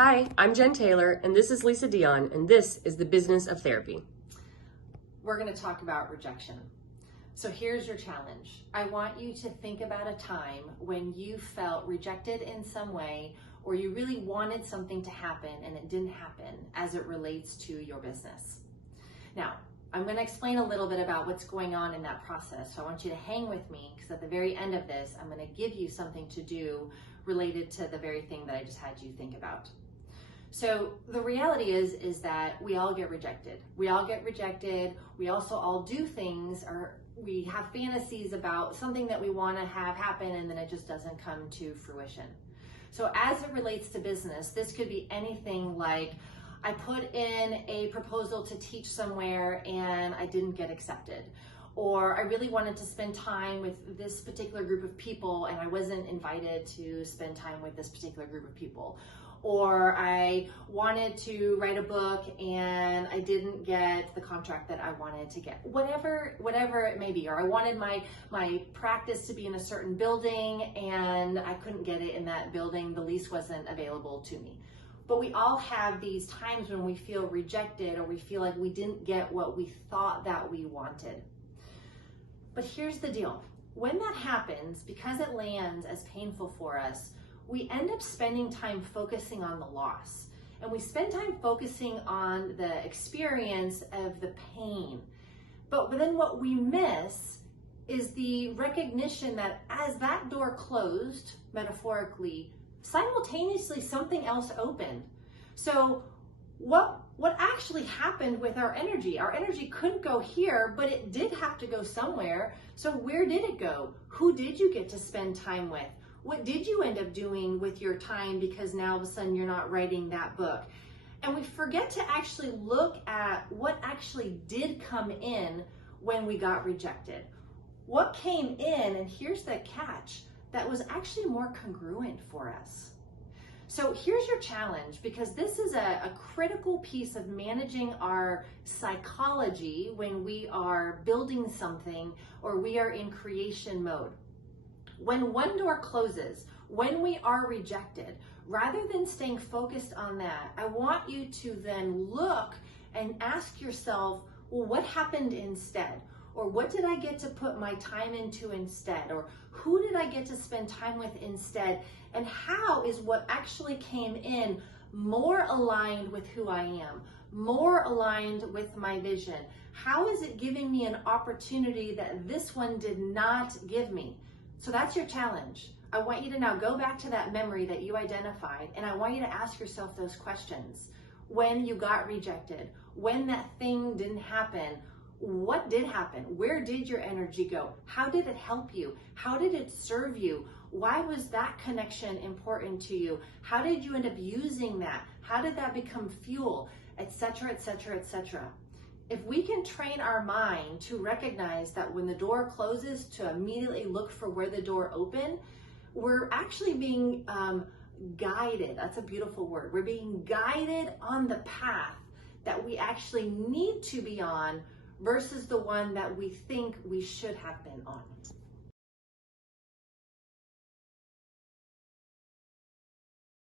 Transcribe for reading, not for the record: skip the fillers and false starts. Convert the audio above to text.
Hi, I'm Jen Taylor, and this is Lisa Dion, and this is the Business of Therapy. We're going to talk about rejection. So here's your challenge. I want you to think about a time when you felt rejected in some way, or you really wanted something to happen and it didn't happen as it relates to your business. Now, I'm going to explain a little bit about what's going on in that process. So I want you to hang with me, because at the very end of this, I'm going to give you something to do related to the very thing that I just had you think about. So the reality is that we all get rejected. We all get rejected. We also all do things, or we have fantasies about something that we want to have happen, and then it just doesn't come to fruition. So as it relates to business, this could be anything like, I put in a proposal to teach somewhere and I didn't get accepted. Or I really wanted to spend time with this particular group of people and I wasn't invited to spend time with this particular group of people. Or I wanted to write a book and I didn't get the contract that I wanted to get. Whatever it may be. Or I wanted my practice to be in a certain building and I couldn't get it in that building. The lease wasn't available to me. But we all have these times when we feel rejected, or we feel like we didn't get what we thought that we wanted. But here's the deal. When that happens, because it lands as painful for us, we end up spending time focusing on the loss. And we spend time focusing on the experience of the pain. But then what we miss is the recognition that as that door closed, metaphorically, simultaneously something else opened. So what actually happened with our energy? Our energy couldn't go here, but it did have to go somewhere. So where did it go? Who did you get to spend time with? What did you end up doing with your time, because now all of a sudden you're not writing that book? And we forget to actually look at what actually did come in when we got rejected. What came in, and here's the catch, that was actually more congruent for us. So here's your challenge, because this is a critical piece of managing our psychology when we are building something or we are in creation mode. When one door closes, when we are rejected, rather than staying focused on that, I want you to then look and ask yourself, well, what happened instead? Or what did I get to put my time into instead? Or who did I get to spend time with instead? And how is what actually came in more aligned with who I am, more aligned with my vision? How is it giving me an opportunity that this one did not give me? So that's your challenge. I want you to now go back to that memory that you identified, and I want you to ask yourself those questions. When you got rejected, when that thing didn't happen, what did happen? Where did your energy go? How did it help you? How did it serve you? Why was that connection important to you? How did you end up using that? How did that become fuel? Etc., etc., etc. If we can train our mind to recognize that when the door closes, to immediately look for where the door opened, we're actually being guided. That's a beautiful word. We're being guided on the path that we actually need to be on versus the one that we think we should have been on.